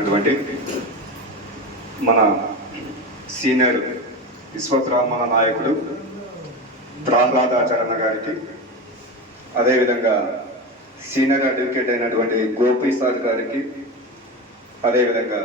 అటువంటి మన సీనియర్ విశ్వబ్రాహ్మణ నాయకుడు ప్రహ్లాదాచరణ గారికి, అదేవిధంగా సీనియర్ అడ్వకేట్ అయినటువంటి గోపి సార్ గారికి, అదేవిధంగా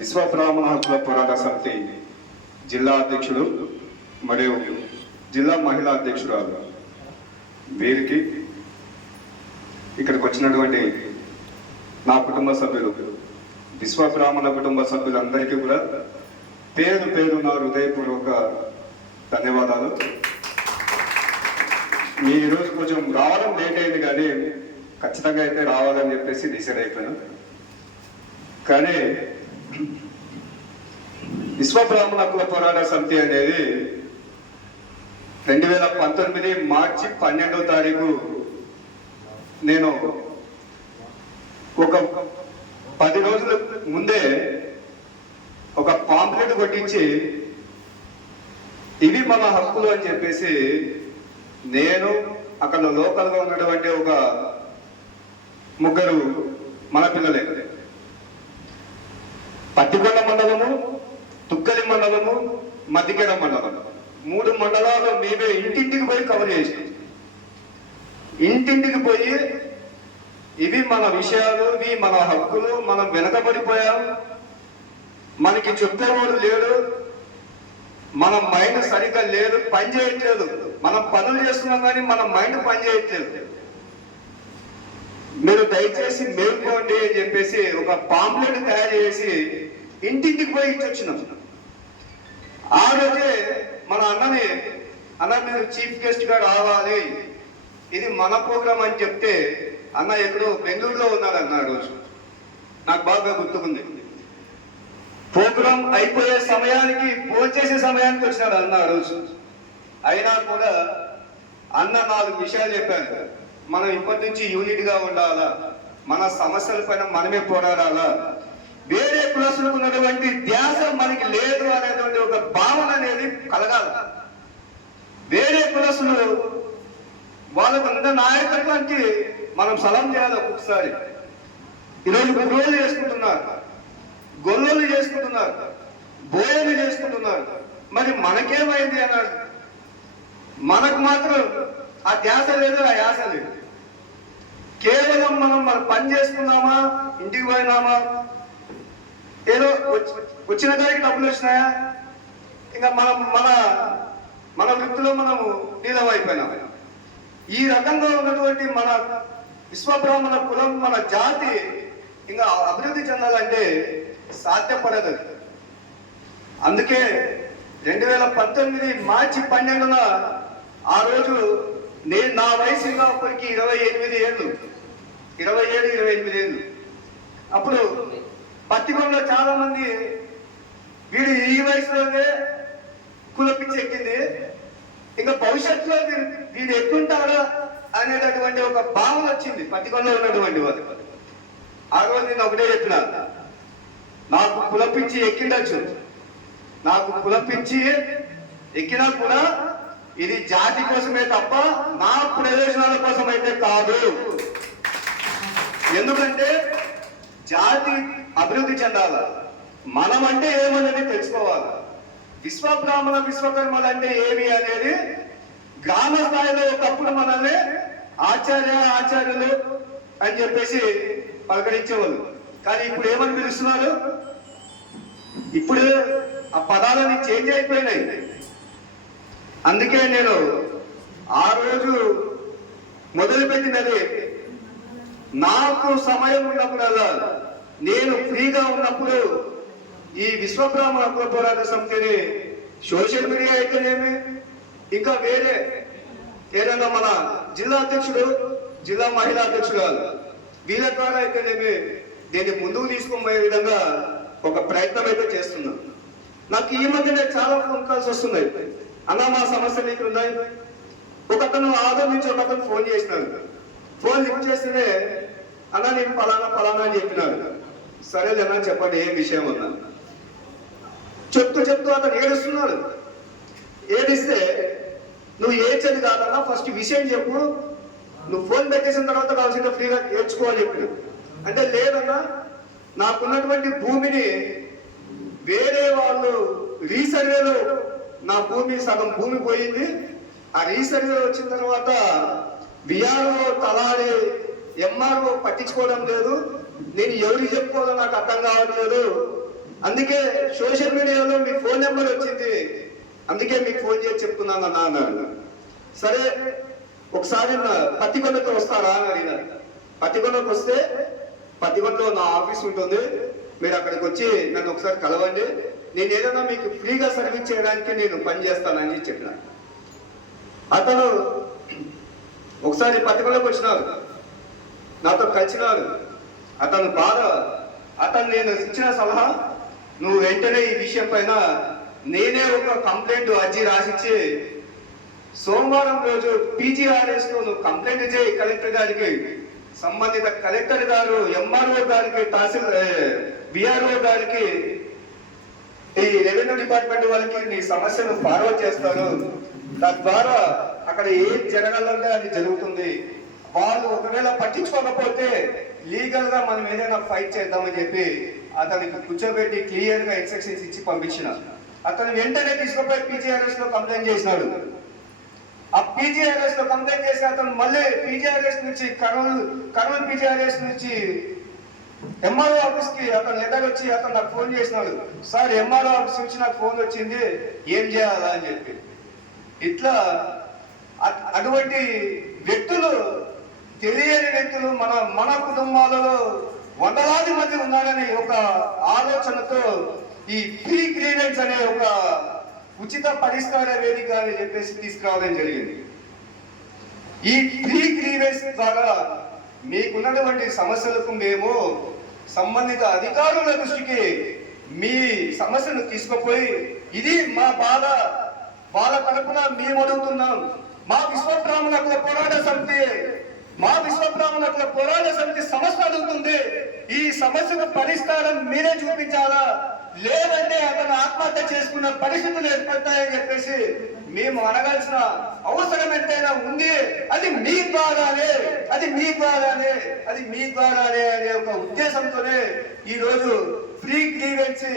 విశ్వబ్రాహ్మణ హక్కుల పోరాట సమితి జిల్లా అధ్యక్షుడు మరియు జిల్లా మహిళా అధ్యక్షురాలు వీరికి, ఇక్కడికి వచ్చినటువంటి నా కుటుంబ సభ్యులు, విశ్వబ్రాహ్మణ కుటుంబ సభ్యులందరికీ కూడా పేరు పేరు నా హృదయపూర్వక ధన్యవాదాలు. మీ ఈరోజు కొంచెం రావడం లేట్ అయింది, కానీ ఖచ్చితంగా అయితే రావాలని చెప్పేసి డిసైడ్ అయిపోయాను. కానీ విశ్వబ్రాహ్మణ హక్కుల పోరాట సమితి అనేది 2019 మార్చి 12వ తారీఖు నేను ఒక 10 రోజుల ముందే ఒక పాంప్లెట్ కొట్టించి ఇవి మన హక్కులు అని చెప్పేసి నేను అక్కడ లోకల్గా ఉన్నటువంటి ఒక ముగ్గురు మన పిల్లలే, పత్తికొండ మండలము, తుక్కలి మండలము, మద్దికేర మండలము, 3 మండలాలు మేమే ఇంటింటికి పోయి కవర్ చేసినాం. ఇంటింటికి పోయి ఇవి మన విషయాలు, ఇవి మన హక్కులు, మనం వెనకబడిపోయాం, మనకి చెప్పేవాడు లేడు, మన మైండ్ సరిగ్గా లేదు, పని చేయట్లేదు, మనం పనులు చేస్తున్నాం కానీ మన మైండ్ పని చేయట్లేదు, మీరు దయచేసి మేల్కోండి అని చెప్పేసి ఒక పాంప్లెట్ తయారు చేసి ఇంటింటికి పోయి ఇచ్చొచ్చినాం. ఆ రోజే మన అన్నని, అన్న మీరు చీఫ్ గెస్ట్ గా రావాలి, ఇది మన ప్రోగ్రాం అని చెప్తే, అన్న ఎక్కడో బెంగళూరులో ఉన్నాడు అన్న. రోజు నాకు బాగా గుర్తుకుంది. ప్రోగ్రాం అయిపోయే సమయానికి, ఫోన్ చేసే సమయానికి వచ్చినాడు అన్న ఆ రోజు. అయినా కూడా అన్న 4 విషయాలు చెప్పారు. మనం ఇప్పటి నుంచి యూనిట్ గా ఉండాలా, మన సమస్యల పైన మనమే పోరాడాలా, వేరే కులసులకు ఉన్నటువంటి ధ్యాస మనకి లేదు అనేటువంటి ఒక భావన అనేది కలగాలి. వేరే కులసులు వాళ్ళకు ఉన్న నాయకత్వానికి మనం సలాం చేయాలి. ఒక్కొక్కసారి ఈరోజు గురువులు చేసుకుంటున్నారు, గొల్లోలు చేసుకుంటున్నారు, బోయలు చేసుకుంటున్నారు. మరి మనకేమైంది అన్నాడు. మనకు మాత్రం ఆ ధ్యాస లేదు, ఆ యాస లేదు. కేవలం మన పని చేసుకున్నామా, ఇంటికి పోయినామా, ఏదో వచ్చిన దానికి డబ్బులు వచ్చినాయా, ఇంకా మన వృత్తిలో మనము నీలం అయిపోయినాం. ఈ రకంగా ఉన్నటువంటి మన విశ్వబ్రాహ్మణ కులం, మన జాతి ఇంకా అభివృద్ధి చెందాలంటే సాధ్యపడదు. అందుకే 2019 మార్చి 12న ఆ రోజు నా వయసు ఇంకా అప్పటికి 27 ఏళ్ళు, 27-28 ఏళ్ళు. అప్పుడు పత్తికొండలో చాలా మంది వీడు ఈ వయసులోనే కులపిచ్చి ఎక్కింది, ఇంకా భవిష్యత్తులో వీడు ఎక్కుంటాడా అనేటటువంటి ఒక భావన వచ్చింది పత్తికొండలో ఉన్నటువంటి వారు. ఆ రోజు నేను ఒకటే చెప్పిన, నాకు కులపించి ఎక్కిండొచ్చు, నాకు కులపించి ఎక్కినా కూడా ఇది జాతి కోసమే తప్ప నా ప్రయోజనాల కోసం అయితే కాదు. ఎందుకంటే జాతి అభివృద్ధి చెందాల, మనం అంటే ఏమనేది తెలుసుకోవాలి. విశ్వబ్రాహ్మణ విశ్వకర్మలు అంటే ఏమి అనేది గ్రామ స్థాయిలో ఒకప్పుడు మనల్ని ఆచార్యులు అని చెప్పేసి పలకరించేవాళ్ళు. కానీ ఇప్పుడు ఏమని పిలుస్తున్నారు? ఇప్పుడు ఆ పదాలని చేంజ్ అయిపోయినాయి. అందుకే నేను ఆ రోజు మొదలుపెట్టినది, నాకు సమయం ఉన్నప్పుడల్లా, నేను ఫ్రీగా ఉన్నప్పుడు ఈ విశ్వబ్రాహ్మణ హక్కుల పోరాట సమితిని సోషల్ మీడియా అయితేనేమి, ఇంకా వేరే ఏదైనా మన జిల్లా అధ్యక్షుడు, జిల్లా మహిళా అధ్యక్షురాలు వీళ్ళ ద్వారా అయితేనేమి దీన్ని ముందుకు తీసుకొని పోయే విధంగా ఒక ప్రయత్నం అయితే చేస్తున్నాను. నాకు ఈ మధ్యనే చాలా ఫోన్ కాల్స్ వస్తున్నాయి. అన్న మా సమస్యలు ఇక్కడ ఉన్నాయి. ఒకతను ఆదర్ నుంచి ఒకతను ఫోన్ చేసినాడు. ఫోన్ లిఫ్ట్ చేస్తేనే, అన్న నేను పలానా అని చెప్పినాడు. సరేలేనా చెప్పండి ఏం విషయం ఉన్నా. చెప్తూ అతను ఏడుస్తున్నాడు. ఏడిస్తే, నువ్వు ఏడ్చేది కాదన్నా, ఫస్ట్ విషయం చెప్పు, నువ్వు ఫోన్ పెట్టేసిన తర్వాత కావాల్సిన ఫ్రీగా ఏడ్చుకోవాలి చెప్పిన. అంటే లేదన్నా నాకున్నటువంటి భూమిని వేరే వాళ్ళు రీసర్వేలో నా భూమి సగం భూమి పోయింది. ఆ రీసర్వే వచ్చిన తర్వాత విఆర్ఓ తలారి ఎంఆర్ఓ పట్టించుకోవడం లేదు. నేను ఎవరికి చెప్పుకోవాలో నాకు అర్థం కావట్లేదు. అందుకే సోషల్ మీడియాలో మీ ఫోన్ నెంబర్ వచ్చింది, అందుకే మీకు ఫోన్ చేసి చెప్తున్నాను అన్న అన్నారు. సరే ఒకసారి పత్తికొండకు వస్తారా అని అడిగినారు. పత్తికొండకు వస్తే పత్తికొండలో నా ఆఫీస్ ఉంటుంది, మీరు అక్కడికి వచ్చి నన్ను ఒకసారి కలవండి, నేను ఏదైనా మీకు ఫ్రీగా సర్వీస్ చేయడానికి నేను పని చేస్తానని చెప్పిన. అతను ఒకసారి పత్తికొండకు వచ్చినారు, నాతో కలిసినారు. అతను బాధ, అతను నేను ఇచ్చిన సలహా, నువ్వు వెంటనే ఈ విషయం పైన నేనే ఒక కంప్లైంట్ అర్జీ రాసిచ్చి సోమవారం రోజు పీజీఆర్ఎస్ లో నువ్వు కంప్లైంట్ చేయి కలెక్టర్ గారికి, సంబంధిత కలెక్టర్ గారు ఎంఆర్ఓ గారికి, విఆర్ఓ గారికి, ఈ రెవెన్యూ డిపార్ట్మెంట్ వాళ్ళకి నీ సమస్యను ఫార్వర్డ్ చేస్తారు. తద్వారా అక్కడ ఏం జరగాలంటే అది జరుగుతుంది. వాళ్ళు ఒకవేళ పట్టించుకోకపోతే లీగల్ గా మనం ఏదైనా ఫైట్ చేద్దామని చెప్పి అతనికి కూర్చోబెట్టి క్లియర్ గా ఇన్స్ట్రక్షన్స్ ఇచ్చి పంపించిన. అతను వెంటనే తీసుకుపోయి పీజీఆర్ఎస్ లో కంప్లైంట్ చేసినాడు. ఆ పీజీఆర్ఎస్ లో కంప్లైంట్ చేసి అతను మళ్ళీ పీజీఆర్ఎస్ నుంచి కర్నూలు పీజీఆర్ఎస్ నుంచి ఎంఆర్ఓ ఆఫీస్ కి అతను లెటర్ వచ్చి అతను నాకు ఫోన్ చేసినాడు. సార్ ఎంఆర్ఓ ఆఫీస్ నుంచి నాకు ఫోన్ వచ్చింది, ఏం చేయాలా అని చెప్పి. ఇట్లా అటువంటి వ్యక్తులు, తెలియని వ్యక్తులు మన కుటుంబాలలో వందలాది మంది ఉన్నారని ఒక ఆలోచనతో ఈ ప్రీ గ్రీవెన్స్ అనే ఒక ఉచిత పరిష్కార వేదిక అని చెప్పేసి తీసుకురావడం జరిగింది. ఈ ప్రీ గ్రీవెన్స్ ద్వారా మీకున్నటువంటి సమస్యలకు మేము సంబంధిత అధికారుల దృష్టికి మీ సమస్యను తీసుకుపోయి, ఇది మా బాధ, వాళ్ళ తరపున మేము అడుగుతున్నాం, మా విశ్వబ్రాహ్మణ పోరాట సమితి సమస్య అడుగుతుంది, ఈ సమస్యకు పరిష్కారం మీరే చూపించాలా, లేదంటే అతను ఆత్మహత్య చేసుకున్న పరిస్థితులు ఏర్పడతాయని చెప్పేసి మేము అడగాల్సిన అవసరం ఎంతైనా ఉంది. అది మీ ద్వారానే అనే ఒక ఉద్దేశంతోనే ఈ రోజు ఫ్రీ గ్రీవెన్స్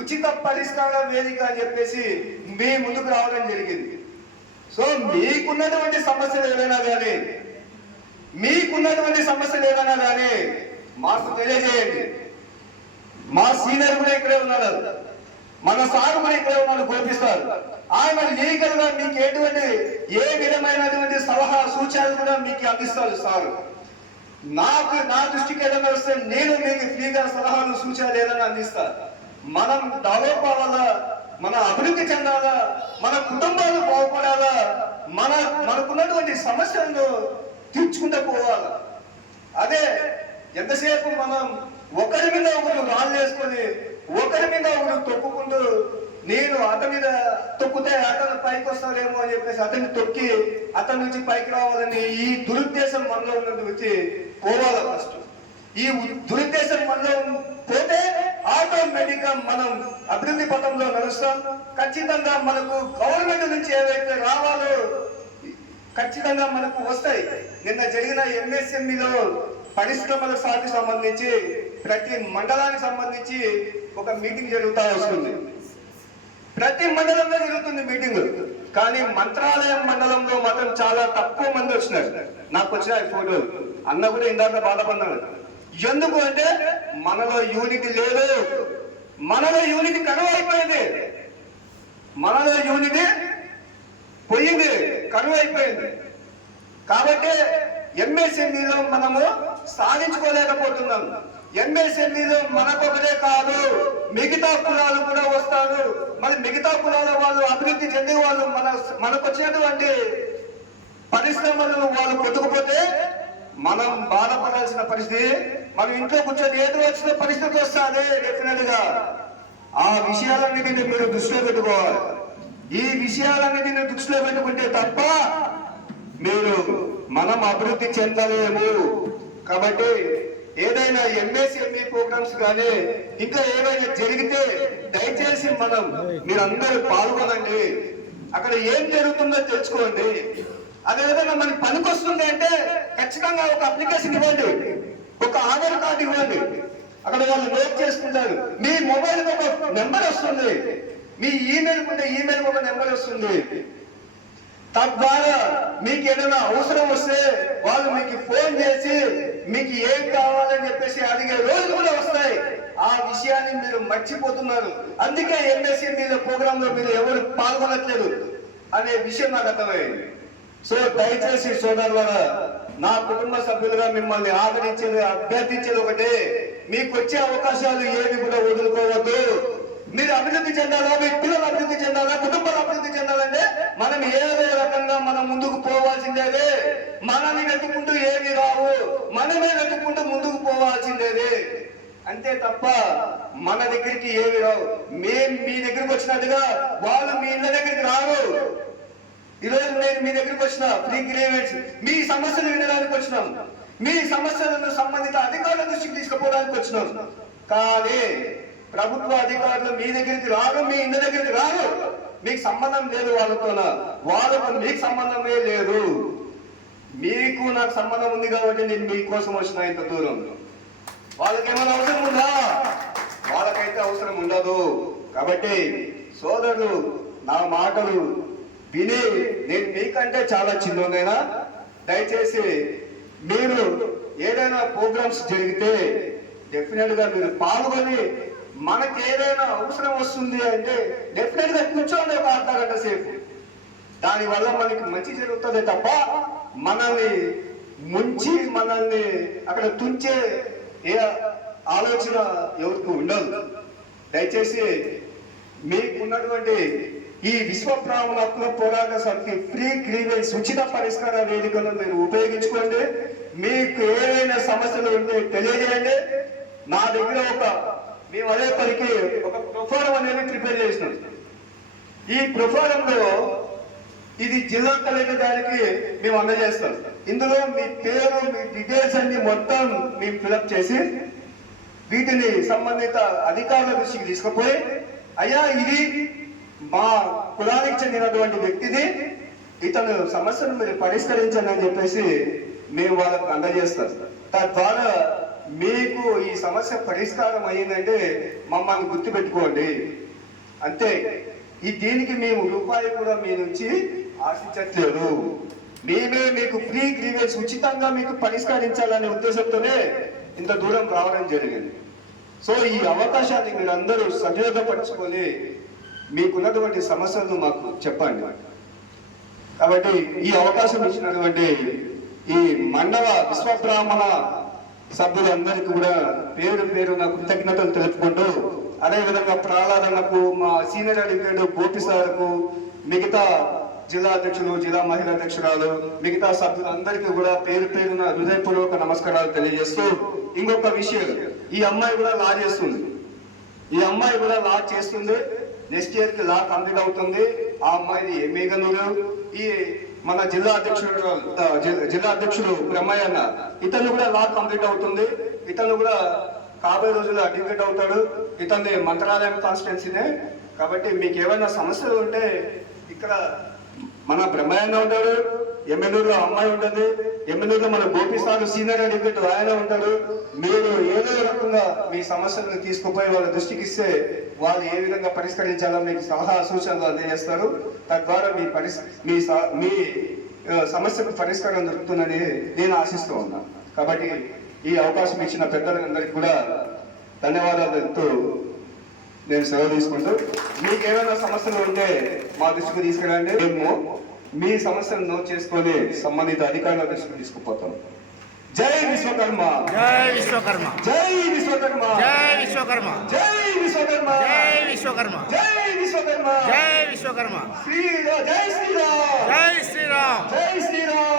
ఉచిత పరిష్కార వేదిక అని చెప్పేసి మీ ముందుకు రావడం జరిగింది. సో మీకున్నటువంటి సమస్యలు ఏదైనా కానీ మాకు తెలియజేయండి. మా సీనియర్ కూడా ఇక్కడే ఉన్నారు, మన సార్ కూడా ఇక్కడే ఉన్నారు, గోపిస్తారు. ఆయన లీగల్ గా మీకు ఏ విధమైనటువంటి సలహా సూచనలు కూడా మీకు అందిస్తారు సార్. నా దృష్టికి ఏదైనా వస్తే నేను మీకు ఫ్రీగా సలహాలు సూచనలు ఏదైనా అందిస్తా. మనం డెవలప్ అవ్వాలా, మన అభివృద్ధి చెందాలా, మన కుటుంబాలు బాగుపడాలా, మనకున్నటువంటి సమస్యలను తీర్చుకుంటూ పోవాలా. అదే ఎంతసేపు మనం ఒకరి మీద ఒకరు రాళ్ళు వేసుకొని ఒకరి మీద ఒకరు తొక్కుకుంటూ, నేను అతని మీద తొక్కితే అతను పైకి వస్తాడేమో అని చెప్పేసి అతన్ని తొక్కి అతని నుంచి పైకి రావాలని ఈ దురుద్దేశం మనలో ఉన్నది పోవాలి. ఫస్ట్ ఈ దురుద్దేశం మనలో పోతే ఆటోమేటిక్ గా మనం అభివృద్ధి పథంలో నడుస్తాం. ఖచ్చితంగా మనకు గవర్నమెంట్ నుంచి ఏవైతే రావాలో ఖచ్చితంగా మనకు వస్తాయి. నిన్న జరిగిన ఎంఎస్ఎంఈలో పరిశ్రమల సాగుకు సంబంధించి ప్రతి మండలానికి సంబంధించి ఒక మీటింగ్ జరుగుతూ వస్తుంది. ప్రతి మండలంలో జరుగుతుంది మీటింగ్, కానీ మంత్రాలయం మండలంలో మాత్రం చాలా తక్కువ మంది వచ్చినారు. నాకు వచ్చిన ఫోటో అన్న కూడా ఇందాక బాధపడ్డాడు. ఎందుకు అంటే మనలో యూనిటీ లేదు, మనలో యూనిటీ కరువు అయిపోయింది, మనలో యూనిటీ పోయింది, కరువు అయిపోయింది. కాబట్టి ఎంఎస్ఎంఈలో మనము సాధించుకోలేకపోతున్నాం. ఎంఎస్ఎంఈలో మనకొకటే కాదు, మిగతా కులాలు కూడా వస్తారు. మరి మిగతా కులాల వాళ్ళు అభివృద్ధి చెందే వాళ్ళు మనకు వచ్చినటువంటి పరిశ్రమలు వాళ్ళు కొట్టుకుపోతే మనం బాధపడాల్సిన పరిస్థితి, మనం ఇంట్లో కూర్చొని ఏదో వచ్చిన పరిస్థితి వస్తుంది డెఫినెట్ గా. ఆ విషయాలన్నిటిని మీరు దృష్టిలో పెట్టుకోవాలి. ఈ విషయాలన్నిటిని దృష్టిలో పెట్టుకుంటే తప్ప మనం అభివృద్ధి చెందలేము. కాబట్టి ఏదైనా ఎంఎస్ఎంఈ ప్రోగ్రామ్స్ కానీ ఇంకా ఏమైనా జరిగితే దయచేసి మీరందరూ పాల్గొనండి. అక్కడ ఏం జరుగుతుందో తెలుసుకోండి. అదేవిధంగా మనకి పనికొస్తుంది అంటే ఖచ్చితంగా ఒక అప్లికేషన్ ఇవ్వండి, ఒక ఆధార్ కార్డు ఇవ్వండి. అక్కడ వాళ్ళు నోట్ చేసుకుంటారు. మీ మొబైల్ ఒక నెంబర్ వస్తుంది, మీ ఈమెయిల్ ఉంటే ఈమెయిల్ ఒక నెంబర్ వస్తుంది. తద్వారా మీకు ఏదైనా అవసరం వస్తే వాళ్ళు మీకు ఫోన్ చేసి మీకు ఏం కావాలని చెప్పేసి అడిగే రోజులు కూడా వస్తాయి. ఆ విషయాన్ని మీరు మర్చిపోతున్నారు. అందుకే ఎంఎస్సీ మీద ప్రోగ్రామ్ లో మీరు ఎవరు పాల్గొనట్లేదు అనే విషయం నాకు అర్థమైంది. సో దయచేసి సోదరులారా, నా కుటుంబ సభ్యులుగా మిమ్మల్ని ఆదరించేది, అభ్యర్థించేది ఒకటే, మీకు వచ్చే అవకాశాలు ఏవి కూడా వదులుకోవద్దు. మీరు అభివృద్ధి చెందాలా, మీ పిల్లలు అభివృద్ధి చెందాలా, కుటుంబాలు అభివృద్ధి చెందాలంటే మనం ఏదో రకంగా మనం ముందుకు పోవాల్సిందేదే. మనని వెతుక్కుంటూ ఏమి రావు, మనమే వెతుక్కుంటూ ముందుకు పోవాల్సిందేదే. అంతే తప్ప మన దగ్గరికి ఏమి రావు. మేము మీ దగ్గరికి వచ్చినట్టుగా వాళ్ళు మీ ఇళ్ళ దగ్గరికి రావు. ఈరోజు నేను మీ దగ్గరికి వచ్చిన ఫ్రీ గ్రీవెన్స్, మీ సమస్యలు వినడానికి వచ్చినాం, మీ సమస్యలను సంబంధిత అధికారుల దృష్టికి తీసుకుపోవడానికి వచ్చినాం. కానీ ప్రభుత్వ అధికారులు మీ దగ్గరికి రారు, మీ ఇంటి దగ్గరికి రారు. మీకు సంబంధం లేదు వాళ్ళతో, వాళ్ళతో మీకు సంబంధమే లేదు. మీకు నాకు సంబంధం ఉంది కాబట్టి నేను మీకోసం వచ్చిన ఇంత దూరం. వాళ్ళకి ఏమైనా అవసరం ఉందా? వాళ్ళకైతే అవసరం ఉండదు. కాబట్టి సోదరులు, నా మాటలు విని, నేను మీకంటే చాలా చిన్నదైనా, దయచేసి మీరు ఏదైనా ప్రోగ్రామ్స్ జరిగితే డెఫినెట్ గా మీరు పాల్గొని, మనకి ఏదైనా అవసరం వస్తుంది అంటే డెఫినెట్ గా కూర్చోండి ఒక అర్ధ గంట సేపు. దానివల్ల మనకి మంచి జరుగుతుంది తప్ప మనల్ని ముంచి మనల్ని అక్కడ తుంచే ఏ ఆలోచన ఎవరికి ఉండదు. దయచేసి మీకున్నటువంటి ఈ విశ్వ బ్రాహ్మణ హక్కుల పోరాట సమితి ఫ్రీ గ్రీవెన్స్ ఉచిత పరిష్కార వేదికను మీరు ఉపయోగించుకోండి. మీకు ఏదైనా సమస్యలు ఉంటే తెలియజేయండి. నా దగ్గర మేము అదే పనికి ఒక ప్రొఫారం అనేది ప్రిపేర్ చేసినాం. ఈ ప్రొఫారంలో ఇది జిల్లా కలెక్టర్ గారికి మేము అందజేస్తాం. ఇందులో మీ పేరు, మీ డీటెయిల్స్ అన్ని మొత్తం మేము ఫిలప్ చేసి వీటిని సంబంధిత అధికారుల దృష్టికి తీసుకుపోయి, అయ్యా ఇది మా కులానికి చెందినటువంటి వ్యక్తిది, ఇతను సమస్యను మీరు పరిష్కరించండి అని చెప్పేసి మేము వాళ్ళకు అందజేస్తాం. తద్వారా మీకు ఈ సమస్య పరిష్కారం అయ్యిందంటే మమ్మల్ని గుర్తుపెట్టుకోండి అంతే. దీనికి మేము రూపాయి కూడా మీ నుంచి ఆశించట్లేదు. మేమే మీకు ఫ్రీ గ్రీవెన్స్ ఉచితంగా మీకు పరిష్కరించాలనే ఉద్దేశంతోనే ఇంత దూరం రావడం జరిగింది. సో ఈ అవకాశాన్ని మీరు అందరూ సద్వినియోగపరచుకొని మీకున్నటువంటి సమస్యలను మాకు చెప్పండి. కాబట్టి ఈ అవకాశం ఇచ్చినటువంటి ఈ మండల విశ్వ బ్రాహ్మణ సభ్యులందరికీ కూడా పేరు పేరున కృతజ్ఞతలు తెలుపుకుంటూ, అదేవిధంగా ప్రాళాదనకు, మా సీనియర్ అడ్వకేట్ గోపి సార్కు, మిగతా జిల్లా అధ్యక్షులు, జిల్లా మహిళా అధ్యక్షురాలు, మిగతా సభ్యులందరికీ కూడా పేరు పేరున హృదయపూర్వక నమస్కారాలు తెలియజేస్తూ, ఇంకొక విషయం, ఈ అమ్మాయి కూడా లా చేస్తుంది. ఈ అమ్మాయి కూడా లా చేస్తుంది. నెక్స్ట్ ఇయర్ కి లా కంప్లీట్ అవుతుంది. ఆ అమ్మాయిది మేఘనూరు. ఈ మన జిల్లా అధ్యక్షుడు బ్రహ్మయ్యన్న, ఇతను కూడా లా కంప్లీట్ అవుతుంది. ఇతను కూడా కాబోయే రోజుల్లో అడ్వకేట్ అవుతాడు. ఇతన్ని మంత్రాలయం కాన్స్టిట్యున్సీనే. కాబట్టి మీకు ఏమైనా సమస్యలు ఉంటే ఇక్కడ మన బ్రహ్మయ్యన్న ఉంటాడు, ఎమ్మెల్యేలో అమ్మాయి ఉంటుంది, ఎమ్మెల్యేలో మన గోపి సార్ సీనియర్ అడ్వకేట్ ఆయన ఉంటాడు. మీరు ఏదో రకంగా మీ సమస్యలను తీసుకుపోయి వాళ్ళ దృష్టికి ఇస్తే వాళ్ళు ఏ విధంగా పరిష్కరించాలో మీకు సలహా సూచనలు అందజేస్తారు. తద్వారా మీ సమస్యకు పరిష్కారం దొరుకుతుందని నేను ఆశిస్తూ ఉన్నాను. కాబట్టి ఈ అవకాశం ఇచ్చిన పెద్దలందరికీ కూడా ధన్యవాదాలతో నేను సెలవు తీసుకుంటూ, మీకు ఏమైనా సమస్యలు ఉంటే మా దృష్టికి తీసుకెళ్ళండి. మేము మీ సమస్యను నోట్ చేసుకొని సంబంధిత అధికారుల దృష్టికి తీసుకుపోతాం. జై విశ్వకర్మ, జై విశ్వకర్మ, జై విశ్వకర్మ, జై విశ్వకర్మ, జై విశ్వకర్మ, జై విశ్వకర్మ, జై విశ్వకర్మ, జై విశ్వకర్మ, జై శ్రీరామ్, జై శ్రీరామ్, జై శ్రీరామ్.